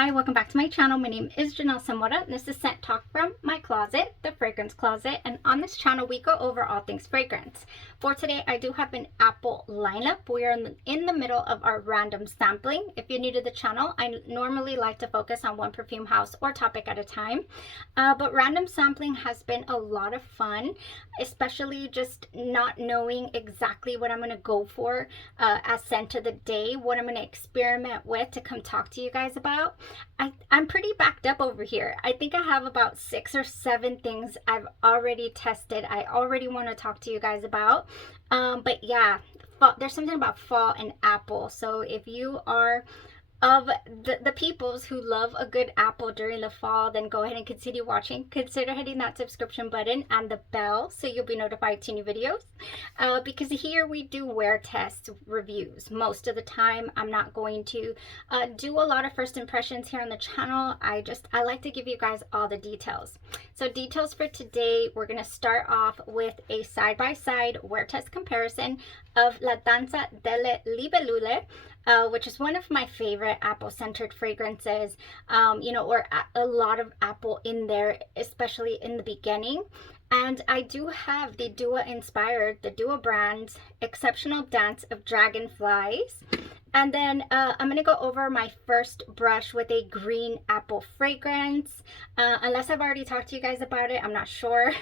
Hi, welcome back to my channel. My name is Janelle Samora, and this is Scent Talk from my closet, the fragrance closet. And on this channel, we go over all things fragrance. For today, I do have an apple lineup. We are in the middle of our random sampling. If you're new to the channel, I normally like to focus on one perfume house or topic at a time. But random sampling has been a lot of fun, especially just not knowing exactly what I'm going to go for as scent of the day, what I'm going to experiment with to come talk to you guys about. I'm pretty backed up over here. I think I have about 6 or 7 things I've already tested. I already want to talk to you guys about. But yeah, there's something about fall and apple. So if you are of the peoples who love a good apple during the fall, then go ahead and continue watching. Consider hitting that subscription button and the bell so you'll be notified to new videos, because here we do wear test reviews. Most of the time I'm not going to do a lot of first impressions here on the channel. I like to give you guys all the details. So details for today, we're going to start off with a side-by-side wear test comparison of La Danza Dele Libellule, which is one of my favorite apple-centered fragrances, or a lot of apple in there, especially in the beginning. And I do have the the Dupe brand's Exceptional Dance of Dragonflies. And then I'm going to go over my first brush with a green apple fragrance. Unless I've already talked to you guys about it, I'm not sure.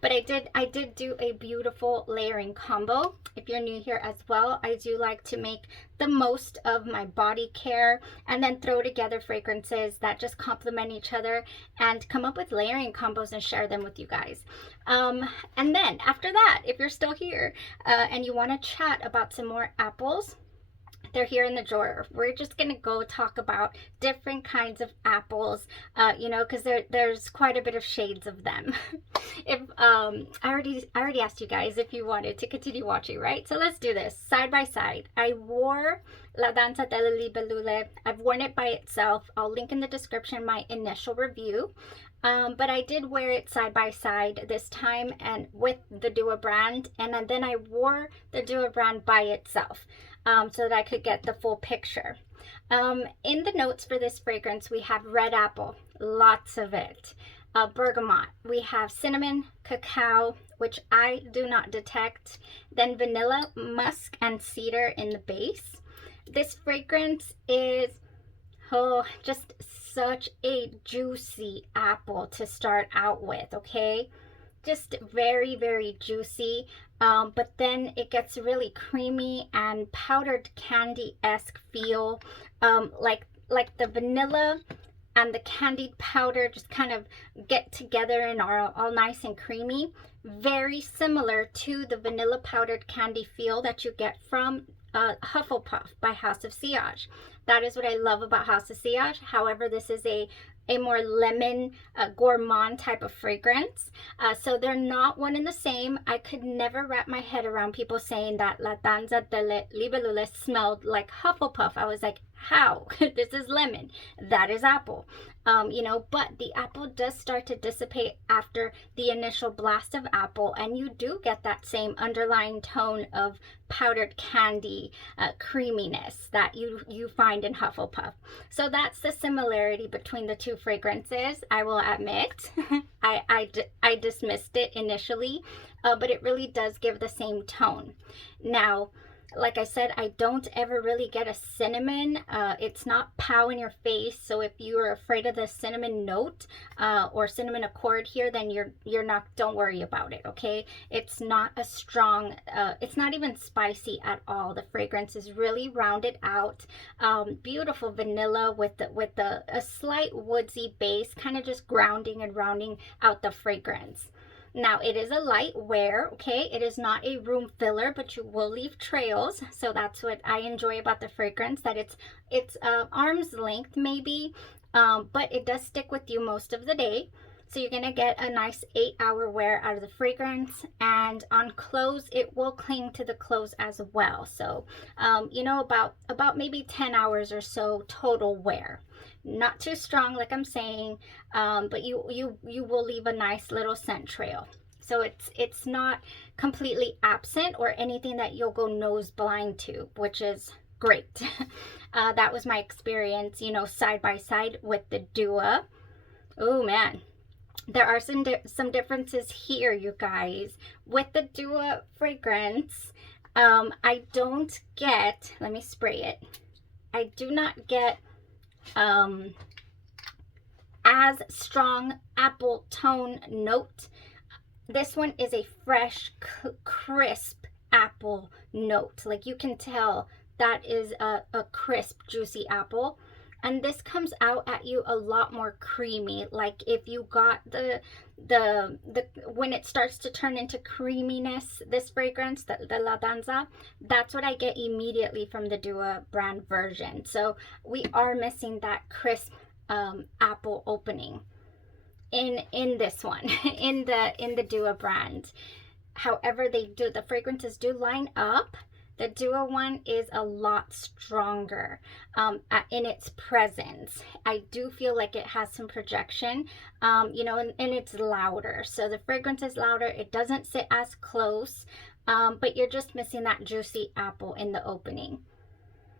But I did do a beautiful layering combo. If you're new here as well, I do like to make the most of my body care and then throw together fragrances that just complement each other and come up with layering combos and share them with you guys. And then after that, if you're still here and you want to chat about some more apples, they're here in the drawer. We're just gonna go talk about different kinds of apples, because there's quite a bit of shades of them. If I already asked you guys if you wanted to continue watching, right? So let's do this side by side. I wore La Danza Dele Libellule. I've worn it by itself. I'll link in the description my initial review. But I did wear it side by side this time and with the Dupe brand, and then I wore the Dupe brand by itself, so that I could get the full picture. In the notes for this fragrance, we have red apple, lots of it, bergamot, we have cinnamon, cacao, which I do not detect, then vanilla, musk, and cedar in the base. This fragrance is just such a juicy apple to start out with, okay? Just very, very juicy, but then it gets really creamy and powdered candy-esque feel, like the vanilla and the candied powder just kind of get together and are all nice and creamy. Very similar to the vanilla powdered candy feel that you get from Hufflepuff by House of Sillage. That is what I love about House of Sillage. However, this is a more lemon gourmand type of fragrance, so they're not one and the same. I could never wrap my head around people saying that La Danza Dele Libellule smelled like Hufflepuff. I was like, how? This is lemon, that is apple. But the apple does start to dissipate after the initial blast of apple, and you do get that same underlying tone of powdered candy creaminess that you find in Hufflepuff. So that's the similarity between the two fragrances. I will admit, I dismissed it initially, but it really does give the same tone. Now, like I said, I don't ever really get a cinnamon. It's not pow in your face. So if you're afraid of the cinnamon note or cinnamon accord here, then you're not. Don't worry about it. Okay, it's not a strong. It's not even spicy at all. The fragrance is really rounded out. Beautiful vanilla with a slight woodsy base, kind of just grounding and rounding out the fragrance. Now, it is a light wear, okay? It is not a room filler, but you will leave trails. So that's what I enjoy about the fragrance, that it's arm's length maybe, but it does stick with you most of the day. So you're gonna get a nice 8-hour wear out of the fragrance, and on clothes, it will cling to the clothes as well. So, about maybe 10 hours or so total wear. Not too strong, like I'm saying, but you will leave a nice little scent trail. So it's not completely absent or anything that you'll go nose blind to, which is great. That was my experience, you know, side by side with the Dua. Oh man, there are some differences here, you guys. With the Dua fragrance, I don't get, let me spray it. I do not get as strong apple tone note. This one is a fresh, crisp apple note. Like you can tell that is a crisp, juicy apple. And this comes out at you a lot more creamy. Like if you got the when it starts to turn into creaminess, this fragrance, the La Danza, that's what I get immediately from the Dua brand version. So we are missing that crisp apple opening in this one, in the Dua brand. However, the fragrances do line up. The Dua one is a lot stronger in its presence. I do feel like it has some projection, you know, and it's louder. So the fragrance is louder. It doesn't sit as close, but you're just missing that juicy apple in the opening.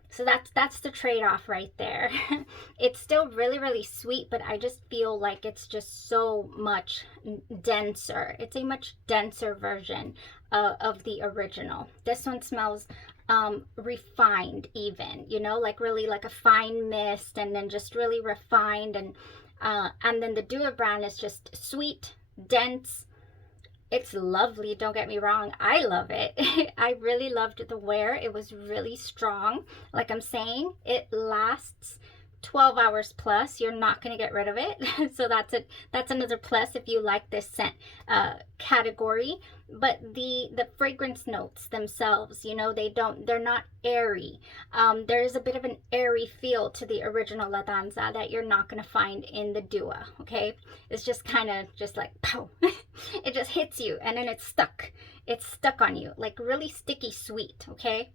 So that's the trade-off right there. It's still really, really sweet, but I just feel like it's just so much denser. It's a much denser version of the original. This one smells refined even, you know, like really like a fine mist, and then just really refined. And then the Dua brand is just sweet, dense. It's lovely, don't get me wrong. I love it. I really loved the wear. It was really strong. Like I'm saying, it lasts 12 hours plus. You're not going to get rid of it. So that's another plus if you like this scent category. But the fragrance notes themselves, you know, they're not airy. There is a bit of an airy feel to the original La Danza that you're not going to find in the Dua, okay? It's just kind of just like, pow. It just hits you, and then it's stuck. It's stuck on you, like really sticky sweet, okay?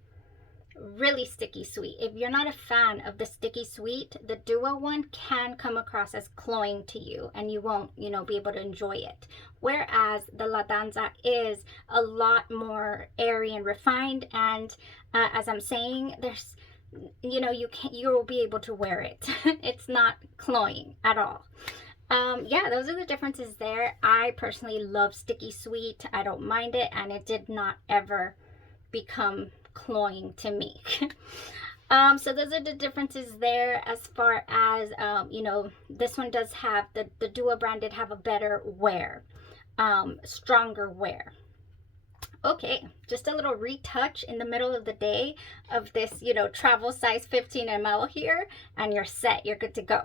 Really sticky sweet. If you're not a fan of the sticky sweet, the Dua one can come across as cloying to you, and you won't, you know, be able to enjoy it. Whereas the La Danza is a lot more airy and refined, and as I'm saying, there's, you know, you will be able to wear it. It's not cloying at all. Yeah, those are the differences there. I personally love sticky sweet. I don't mind it, and it did not ever become cloying to me. So those are the differences there. As far as you know, this one does have the Dua brand did have a better wear, stronger wear. Okay, just a little retouch in the middle of the day of this, you know, travel size 15 ml here, and you're set. You're good to go.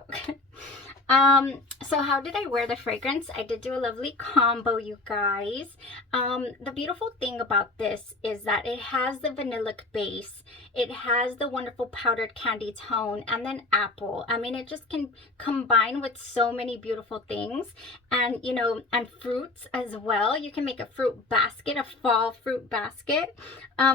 So how did I wear the fragrance? I did do a lovely combo, you guys. The beautiful thing about this is that it has the vanillic base, it has the wonderful powdered candy tone, and then apple. I mean, it just can combine with so many beautiful things, and you know, and fruits as well. You can make a fruit basket, a fall fruit basket.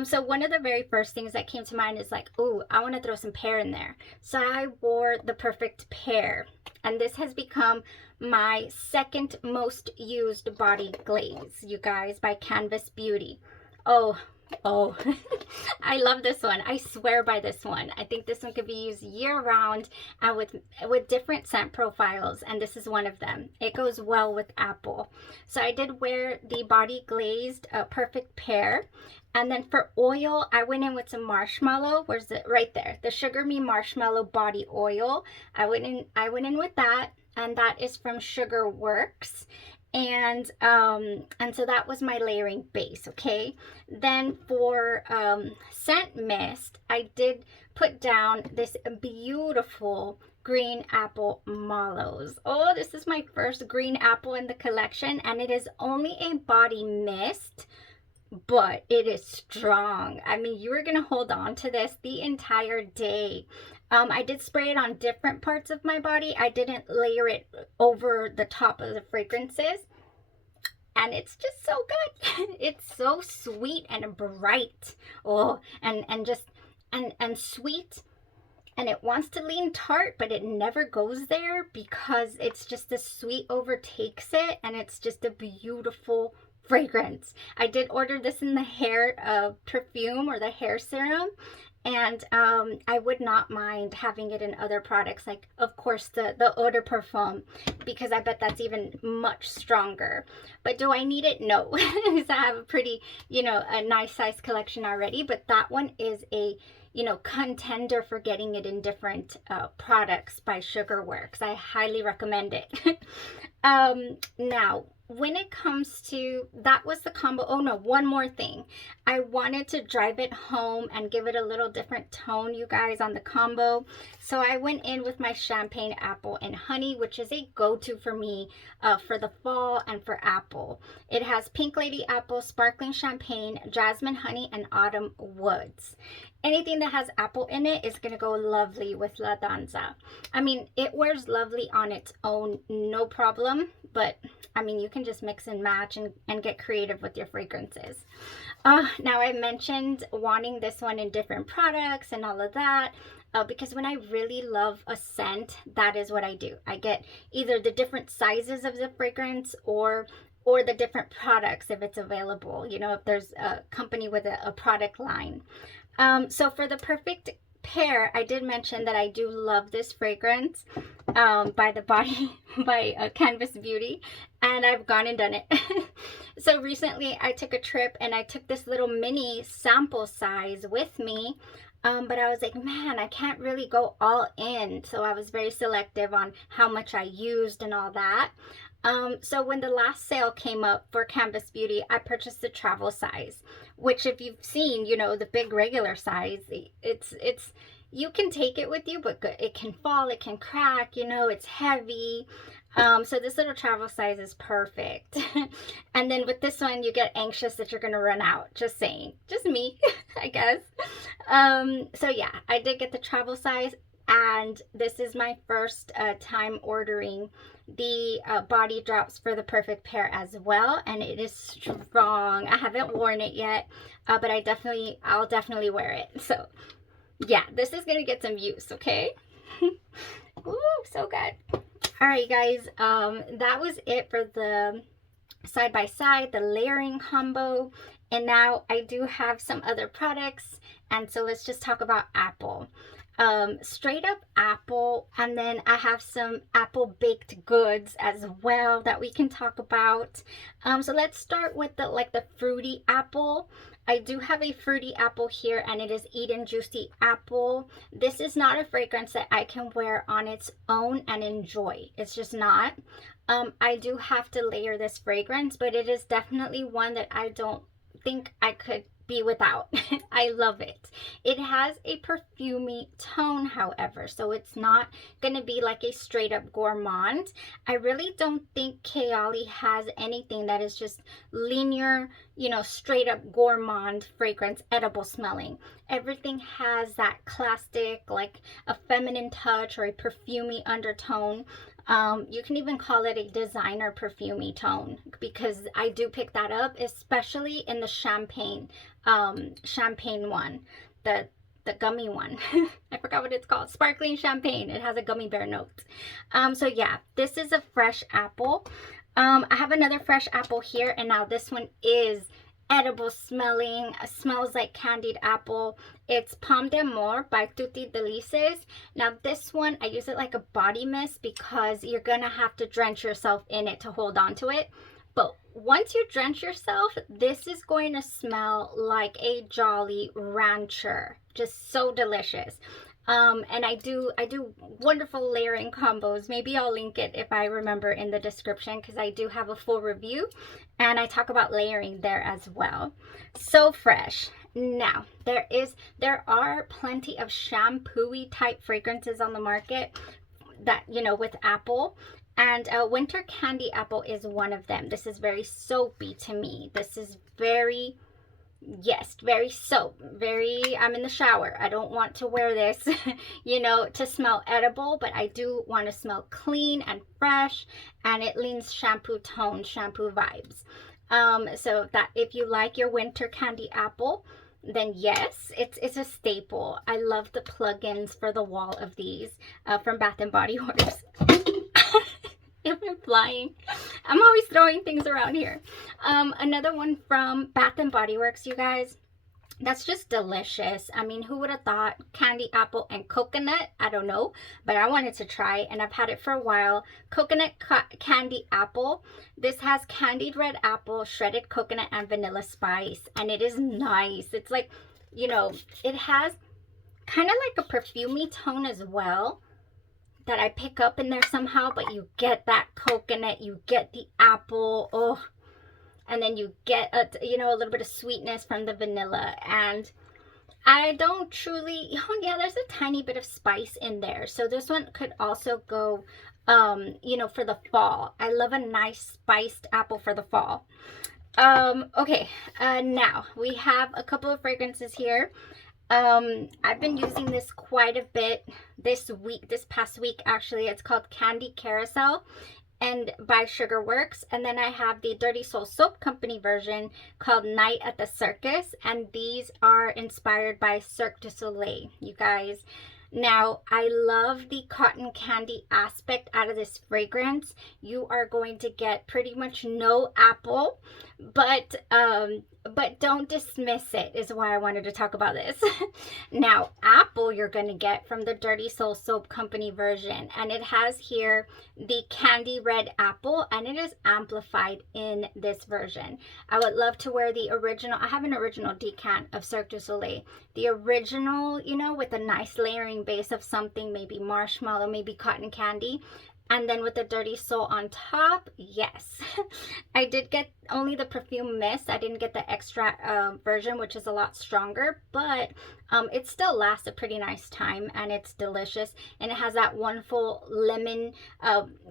So one of the very first things that came to mind is like, oh, I want to throw some pear in there. So I wore the Perfect Pear. And this has become my second most used body glaze, you guys, by Canvas Beauty. Oh, I love this one. I swear by this one. I think this one could be used year-round and with different scent profiles, and this is one of them. It goes well with apple. So I did wear the body glazed Perfect Pear. And then for oil, I went in with some marshmallow. Where's it? Right there. The Sugar Me Marshmallow Body Oil. I went in with that, and that is from Sugar Works. And so that was my layering base, okay? Then for scent mist, I did put down this beautiful green apple Mallows. Oh, this is my first green apple in the collection, and it is only a body mist, but it is strong. I mean, you are gonna hold on to this the entire day. I did spray it on different parts of my body. I didn't layer it over the top of the fragrances, and it's just so good. It's so sweet and bright. Oh, and just and sweet, and it wants to lean tart, but it never goes there because it's just the sweet overtakes it, and it's just a beautiful fragrance. I did order this in the hair perfume or the hair serum, And I would not mind having it in other products, like of course the eau de parfum, because I bet that's even much stronger. But do I need it? No, because I have a pretty, you know, a nice size collection already. But that one is a, you know, contender for getting it in different products by Sugarworks. I highly recommend it. Now, when it comes to, that was the combo. Oh no, one more thing. I wanted to drive it home and give it a little different tone, you guys, on the combo. So I went in with my champagne apple and honey, which is a go-to for me for the fall and for apple. It has pink lady apple, sparkling champagne, jasmine honey, and autumn woods. Anything that has apple in it is going to go lovely with La Danza. I mean, it wears lovely on its own, no problem. But, I mean, you can just mix and match and get creative with your fragrances. Now, I mentioned wanting this one in different products and all of that. Because when I really love a scent, that is what I do. I get either the different sizes of the fragrance or the different products if it's available. You know, if there's a company with a product line. So for the perfect pair, I did mention that I do love this fragrance by Canvas Beauty, and I've gone and done it. So recently I took a trip and I took this little mini sample size with me, but I was like, man, I can't really go all in. So I was very selective on how much I used and all that. So when the last sale came up for Canvas Beauty, I purchased the travel size, which if you've seen, you know, the big regular size, it's you can take it with you, but it can fall, it can crack, you know, it's heavy. So this little travel size is perfect. And then with this one, you get anxious that you're going to run out. Just saying. Just me, I guess. So yeah, I did get the travel size. And this is my first time ordering the body drops for the perfect pair as well, and it is strong. I haven't worn it yet, but I'll definitely wear it. So yeah, this is gonna get some use, okay? Ooh, so good. All right, guys, that was it for the side by side, the layering combo. And now I do have some other products, and so let's just talk about apple. Straight up apple, and then I have some apple baked goods as well that we can talk about. So let's start with the fruity apple. I do have a fruity apple here, and it is Eat and Juicy Apple. This is not a fragrance that I can wear on its own and enjoy. It's just not. I do have to layer this fragrance, but it is definitely one that I don't think I could be without. I love it. It has a perfumey tone, however, so it's not going to be like a straight up gourmand. I really don't think Kayali has anything that is just linear, you know, straight up gourmand fragrance, edible smelling. Everything has that classic, like a feminine touch or a perfumey undertone. You can even call it a designer perfumey tone, because I do pick that up, especially in the champagne one, the gummy one. I forgot what it's called. Sparkling champagne. It has a gummy bear note. So yeah, this is a fresh apple. I have another fresh apple here, and now this one is edible smelling. Smells like candied apple. It's Pomme d'Amour by Tutti Delices. Now this one, I use it like a body mist because you're gonna have to drench yourself in it to hold on to it. But once you drench yourself, this is going to smell like a Jolly Rancher. Just so delicious. And I do wonderful layering combos. Maybe I'll link it if I remember in the description, because I do have a full review and I talk about layering there as well. So fresh. Now, there are plenty of shampoo-y type fragrances on the market that, you know, with apple. And Winter Candy Apple is one of them. This is very soapy to me. This is very, yes, very soap. Very, I'm in the shower. I don't want to wear this, you know, to smell edible, but I do want to smell clean and fresh, and it leans shampoo tone, shampoo vibes. So that if you like your Winter Candy Apple, then yes, it's a staple. I love the plugins for the wall of these from Bath & Body Works. If I'm flying, I'm always throwing things around here. Another one from Bath & Body Works, you guys. That's just delicious. I mean, who would have thought candy apple and coconut? I don't know, but I wanted to try, and I've had it for a while. Coconut candy apple. This has candied red apple, shredded coconut, and vanilla spice, and it is nice. It's like, you know, it has kind of like a perfumey tone as well that I pick up in there somehow, but you get that coconut, you get the apple, oh, and then you get a, you know, a little bit of sweetness from the vanilla. And I don't truly, oh yeah, there's a tiny bit of spice in there. So this one could also go, you know, for the fall. I love a nice spiced apple for the fall. Okay, now we have a couple of fragrances here. I've been using this quite a bit this past week actually. It's called Candy Carousel and by Sugarworks, and then I have the Dirty Soul Soap Company version called Night at the Circus, and these are inspired by Cirque du Soleil, you guys. Now, I love the cotton candy aspect out of this fragrance. You are going to get pretty much no apple, but don't dismiss it is why I wanted to talk about this. Now, apple you're going to get from the Dirty Soul Soap Company version, and it has here the candy red apple, and it is amplified in this version. I would love to wear the original. I have an original decant of Cirque du Soleil. The original, you know, with a nice layering base of something, maybe marshmallow, maybe cotton candy, and then with the Dirty Soul on top. Yes. I did get only the perfume mist. I didn't get the extra version, which is a lot stronger, but it still lasts a pretty nice time, and it's delicious, and it has that wonderful lemon,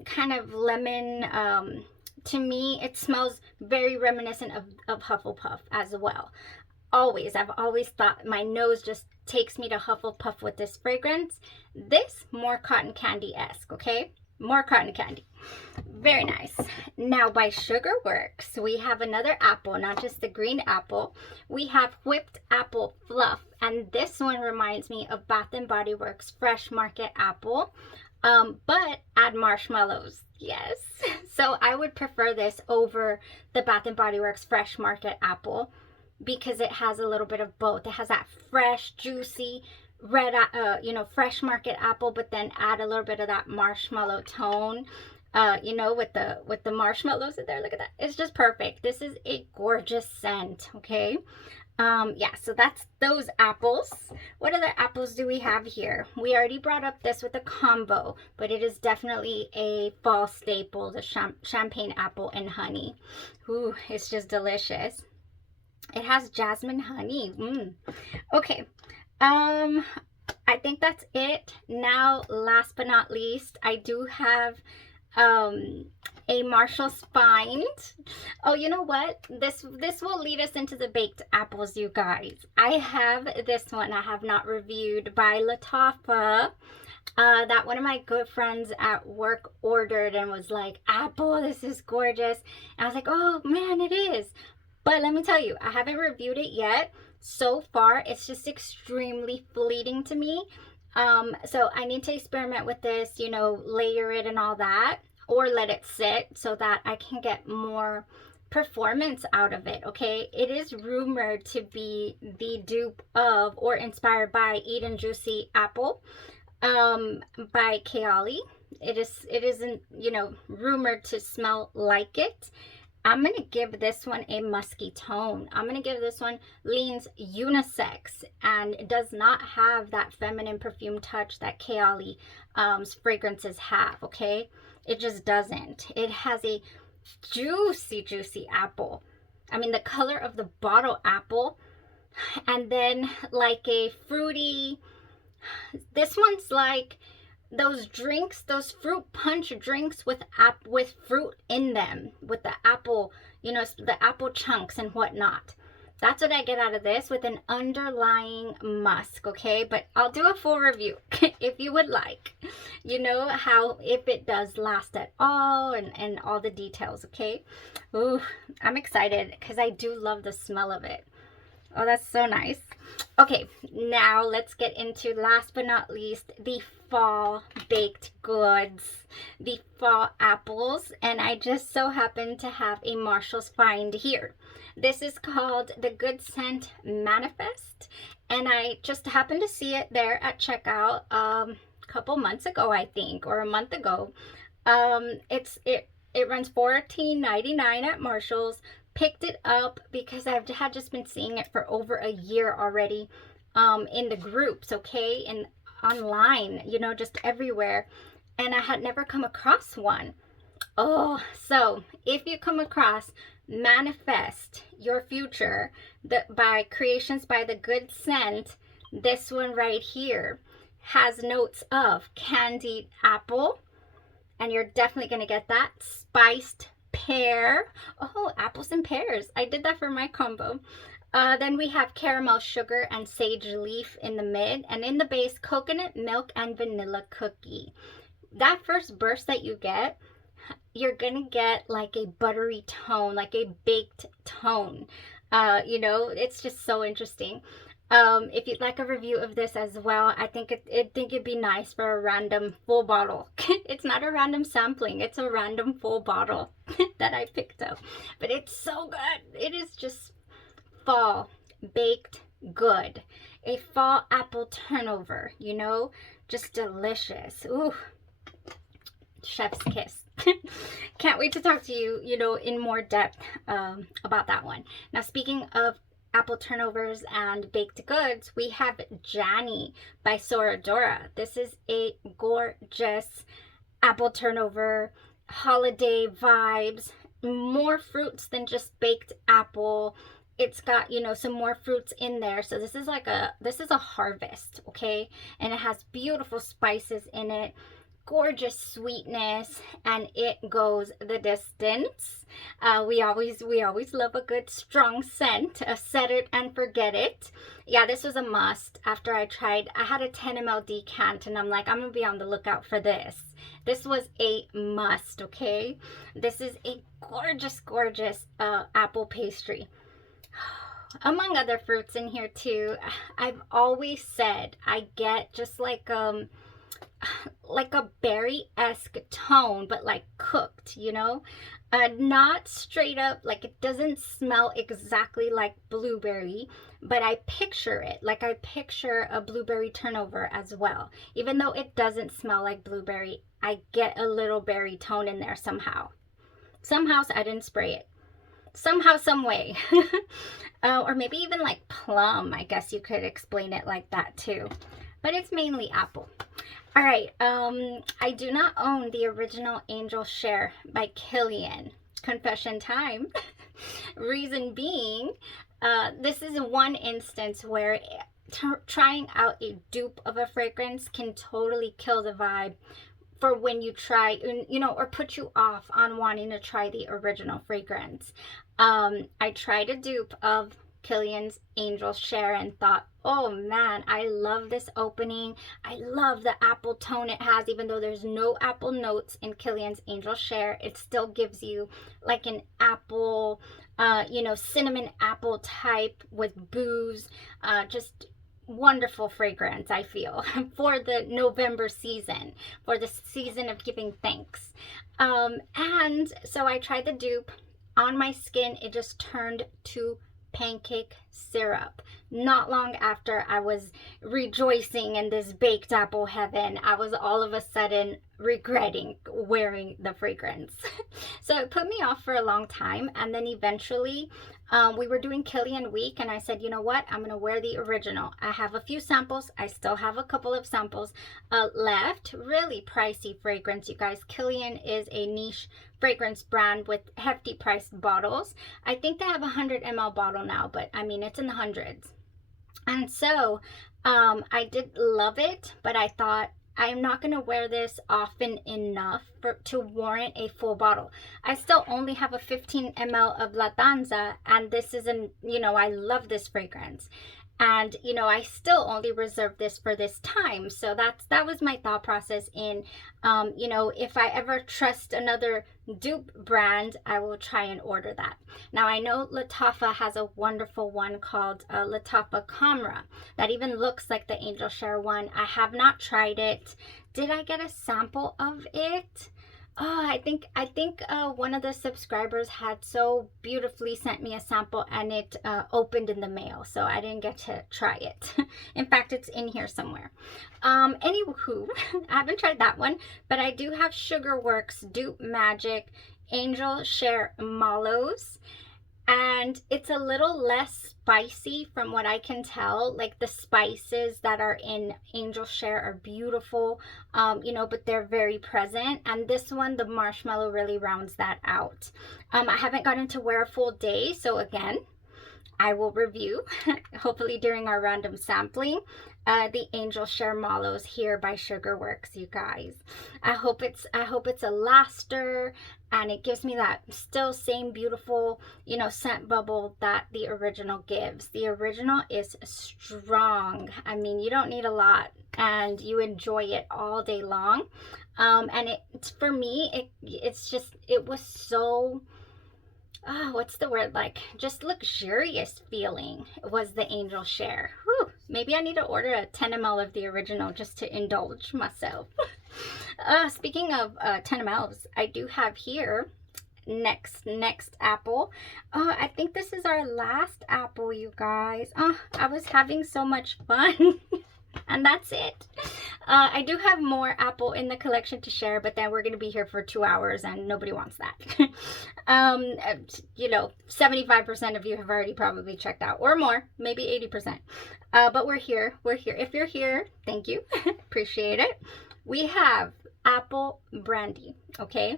kind of lemon, to me it smells very reminiscent of Hufflepuff as well. I've always thought my nose just takes me to Hufflepuff with this fragrance. This more cotton candy-esque, okay? More cotton candy. Very nice. Now by Sugarworks, we have another apple, not just the green apple. We have whipped apple fluff, and this one reminds me of Bath & Body Works Fresh Market Apple, but add marshmallows. Yes. So I would prefer this over the Bath & Body Works Fresh Market Apple, because it has a little bit of both. It has that fresh, juicy, red, you know, fresh market apple, but then add a little bit of that marshmallow tone, you know, with the marshmallows in there. Look at that. It's just perfect. This is a gorgeous scent, okay? Yeah, so that's those apples. What other apples do we have here? We already brought up this with a combo, but it is definitely a fall staple, the champagne apple and honey. Ooh, it's just delicious. It has jasmine honey. Okay. I think that's it. Now, last but not least, I do have a Marshall's Find. Oh, you know what? This will lead us into the baked apples, you guys. I have this one I have not reviewed by Latafa. That one of my good friends at work ordered and was like, apple, this is gorgeous. And I was like, oh man, it is. But let me tell you, I haven't reviewed it yet. So far, it's just extremely fleeting to me. So I need to experiment with this, you know, layer it and all that, or let it sit so that I can get more performance out of it, okay? It is rumored to be the dupe of or inspired by Eat and Juicy Apple by Kayali. It isn't, you know, rumored to smell like it. I'm going to give this one a musky tone. I'm going to give this one leans unisex and does not have that feminine perfume touch that Kayali fragrances have, okay? It just doesn't. It has a juicy, juicy apple. I mean, the color of the bottle apple, and then like a fruity, this one's like those drinks, those fruit punch drinks with fruit in them, with the apple, you know, the apple chunks and whatnot. That's what I get out of this, with an underlying musk, okay? But I'll do a full review if you would like. You know, how, if it does last at all, and all the details, okay? Ooh, I'm excited because I do love the smell of it. Oh, that's so nice. Okay, now let's get into, last but not least, the fall baked goods, the fall apples, and I just so happen to have a Marshall's Find here. This is called the Good Scent Manifest, and I just happened to see it there at checkout a couple months ago, I think, or a month ago. It runs $14.99 at Marshall's. Picked it up because I've had just been seeing it for over a year already, in the groups, okay, and online, you know, just everywhere, and I had never come across one. Oh, so if you come across Manifest Your Future by Creations by the Good Scent, this one right here has notes of candied apple, and you're definitely going to get that, spiced pear. Oh, apples and pears. I did that for my combo. Then we have caramel sugar and sage leaf in the mid, and in the base, coconut milk and vanilla cookie. That first burst that you get, you're gonna get like a buttery tone, like a baked tone. You know, it's just so interesting. If you'd like a review of this as well, I think it'd be nice for a random full bottle. It's not a random sampling, it's a random full bottle that I picked up. But it's so good. It is just fall baked good. A fall apple turnover, you know, just delicious. Ooh, chef's kiss. Can't wait to talk to you, you know, in more depth about that one. Now, speaking of apple turnovers and baked goods, we have Jani by Soradora. This is a gorgeous apple turnover, holiday vibes, more fruits than just baked apple. It's got, you know, some more fruits in there. So this is a harvest, okay? And it has beautiful spices in it, gorgeous sweetness, and it goes the distance. We always love a good strong scent, a set it and forget it. Yeah, this was a must. After I had a 10 ml decant, and I'm like, I'm gonna be on the lookout for this. This was a must, okay? This is a gorgeous apple pastry, among other fruits in here too. I've always said I get just like a berry-esque tone, but like cooked, you know, not straight up, like it doesn't smell exactly like blueberry, but I picture it, like I picture a blueberry turnover as well. Even though it doesn't smell like blueberry, I get a little berry tone in there somehow. Somehow, I didn't spray it. Somehow, some way. Or maybe even like plum, I guess you could explain it like that too. But it's mainly apple. All right, I do not own the original Angel Share by Kilian. Confession time. Reason being, this is one instance where trying out a dupe of a fragrance can totally kill the vibe for when you try, you know, or put you off on wanting to try the original fragrance. I tried a dupe of Kilian's Angel Share and thought, oh man, I love this opening. I love the apple tone it has. Even though there's no apple notes in Kilian's Angel Share, it still gives you like an apple, you know, cinnamon apple type with booze. Just wonderful fragrance, I feel, for the November season, for the season of giving thanks. And so I tried the dupe. On my skin, it just turned to pancake syrup. Not long after I was rejoicing in this baked apple heaven, I was all of a sudden regretting wearing the fragrance. So it put me off for a long time, and then eventually we were doing Kilian week, and I said, you know what, I'm gonna wear the original. I have a few samples. I still have a couple of samples left. Really pricey fragrance, you guys. Kilian is a niche fragrance brand with hefty priced bottles. I think they have a 100 ml bottle now, but I mean, it's in the hundreds. And so I did love it, but I thought, I'm not going to wear this often enough to warrant a full bottle. I still only have a 15 ml of La Danza, and this is you know, I love this fragrance. And, you know, I still only reserved this for this time. So that was my thought process in, you know, if I ever trust another dupe brand, I will try and order that. Now, I know Lattafa has a wonderful one called Lattafa Camera that even looks like the Angel Share one. I have not tried it. Did I get a sample of it? Oh, I think one of the subscribers had so beautifully sent me a sample, and it opened in the mail, so I didn't get to try it. In fact, it's in here somewhere. Anywho, I haven't tried that one, but I do have Sugarworks Dupe Magic Angel Share Mallows. And it's a little less spicy from what I can tell. Like the spices that are in Angel Share are beautiful, you know, but they're very present. And this one, the marshmallow really rounds that out. I haven't gotten to wear a full day, so again, I will review, hopefully during our random sampling, the Angel Share Mallows here by Sugarworks, you guys. I hope it's a laster, and it gives me that still same beautiful, you know, scent bubble that the original gives. The original is strong. I mean, you don't need a lot, and you enjoy it all day long. And it's for me, it was so, oh, what's the word, like, just luxurious feeling was the Angel Share. Whew, maybe I need to order a 10 ml of the original just to indulge myself. Speaking of 10 mls, I do have here next apple. I think this is our last apple, you guys. I was having so much fun. And that's it. I do have more apple in the collection to share, but then we're going to be here for 2 hours and nobody wants that. You know, 75% of you have already probably checked out, or more, maybe 80%. But we're here. We're here. If you're here, thank you. Appreciate it. We have apple brandy, okay?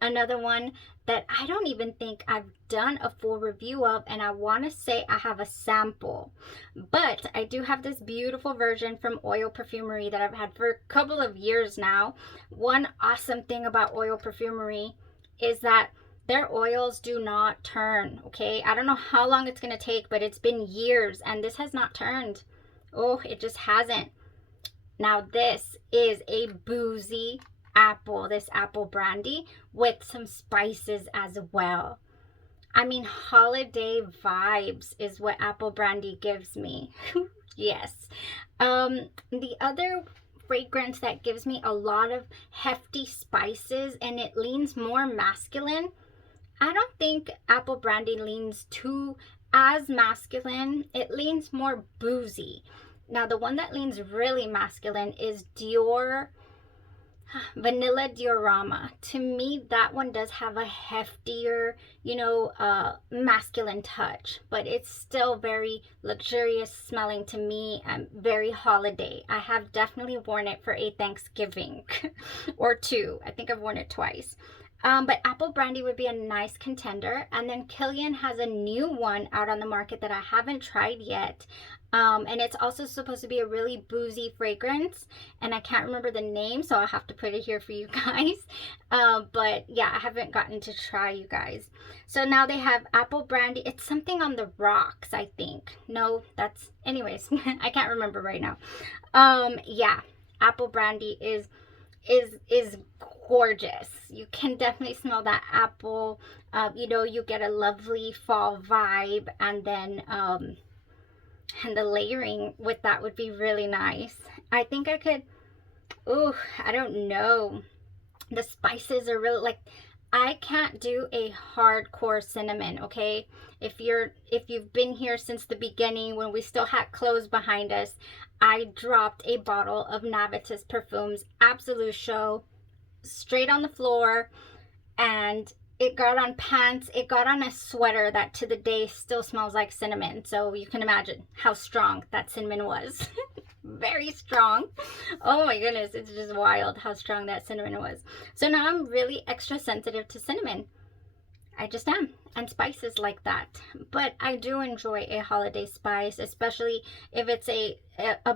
Another one that I don't even think I've done a full review of, and I want to say I have a sample, but I do have this beautiful version from Oil Perfumery that I've had for a couple of years now. One awesome thing about Oil Perfumery is that their oils do not turn, okay? I don't know how long it's going to take, but it's been years and this has not turned. Oh, it just hasn't. Now this is a boozy apple, this apple brandy with some spices as well. I mean, holiday vibes is what apple brandy gives me. Yes. The other fragrance that gives me a lot of hefty spices and it leans more masculine. I don't think apple brandy leans too as masculine. It leans more boozy. Now the one that leans really masculine is Dior Vanilla Diorama. To me, that one does have a heftier, you know, masculine touch, but it's still very luxurious smelling to me and very holiday. I have definitely worn it for a Thanksgiving or two. I think I've worn it twice. But apple brandy would be a nice contender. And then Kilian has a new one out on the market that I haven't tried yet. And it's also supposed to be a really boozy fragrance. And I can't remember the name, so I'll have to put it here for you guys. But yeah, I haven't gotten to try, you guys. So now they have apple brandy. It's something on the rocks, I think. No, that's, anyways, I can't remember right now. Yeah, apple brandy is gorgeous. You can definitely smell that apple. You know, you get a lovely fall vibe, and then and the layering with that would be really nice. I think I could, ooh, I don't know. The spices are really, like, I can't do a hardcore cinnamon, okay? If you've been here since the beginning when we still had clothes behind us, I dropped a bottle of Navitus Perfumes Absolute Show straight on the floor, and it got on pants, it got on a sweater that to the day still smells like cinnamon. So you can imagine how strong that cinnamon was. Very strong. Oh my goodness, it's just wild how strong that cinnamon was. So now I'm really extra sensitive to cinnamon. I just am. And spices like that. But I do enjoy a holiday spice, especially if it's a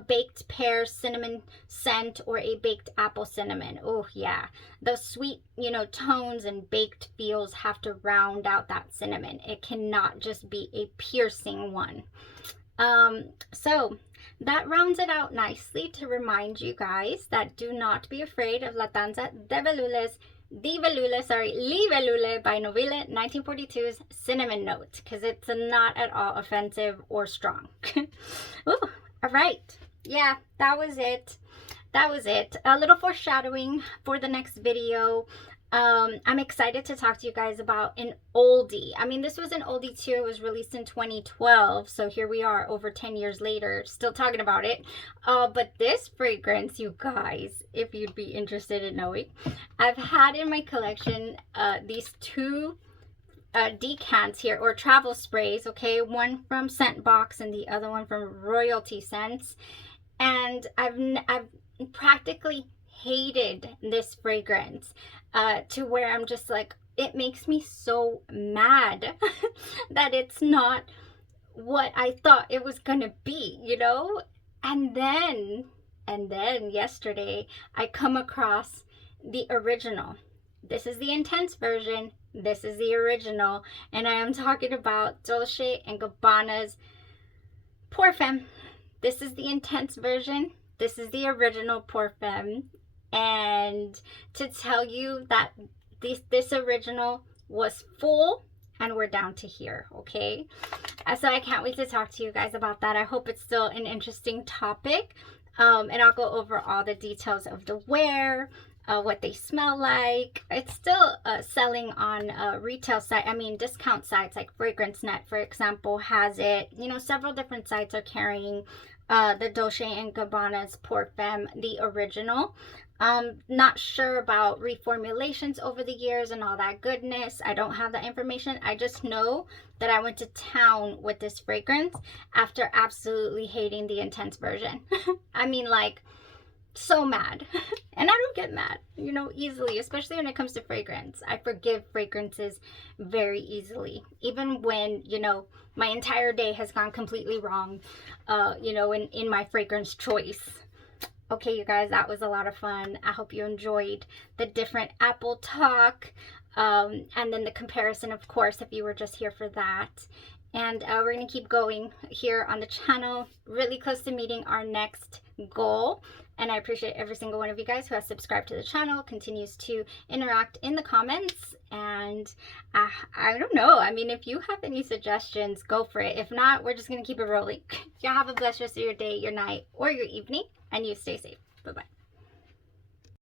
baked pear cinnamon scent or a baked apple cinnamon. Oh yeah, those sweet, you know, tones and baked feels have to round out that cinnamon. It cannot just be a piercing one. So that rounds it out nicely to remind you guys that do not be afraid of La Danza Dele Libellule by Nobile 1942's cinnamon note, because it's not at all offensive or strong. Ooh, all right. Yeah, that was it. that was it. A little foreshadowing for the next video. I'm excited to talk to you guys about an oldie. I mean, this was an oldie too. It was released in 2012, so here we are over 10 years later still talking about it. But this fragrance, you guys, if you'd be interested in knowing, I've had in my collection these two decants here, or travel sprays, okay, one from Scent Box and the other one from Royalty Scents, and I've practically hated this fragrance to where I'm just like, it makes me so mad that it's not what I thought it was gonna be, you know. And then yesterday I come across the original. This is the intense version, this is the original, and I am talking about Dolce & Gabbana's Parfum. This is the intense version, this is the original Parfum. And to tell you that this original was full and we're down to here, okay? So I can't wait to talk to you guys about that. I hope it's still an interesting topic. And I'll go over all the details of the wear, what they smell like. It's still selling on retail site, I mean discount sites like FragranceNet, for example, has it. You know, several different sites are carrying the Dolce & Gabbana's Parfum, the original. Not sure about reformulations over the years and all that goodness. I don't have that information. I just know that I went to town with this fragrance after absolutely hating the intense version. I mean, like, so mad. And I don't get mad, you know, easily, especially when it comes to fragrance. I forgive fragrances very easily, even when, you know, my entire day has gone completely wrong, you know, in my fragrance choice. Okay, you guys, that was a lot of fun. I hope you enjoyed the different apple talk, and then the comparison, of course, if you were just here for that. And we're going to keep going here on the channel, really close to meeting our next goal. And I appreciate every single one of you guys who has subscribed to the channel, continues to interact in the comments. And I don't know. I mean, if you have any suggestions, go for it. If not, we're just going to keep it rolling. Y'all have a blessed rest of your day, your night, or your evening. And you stay safe. Bye-bye.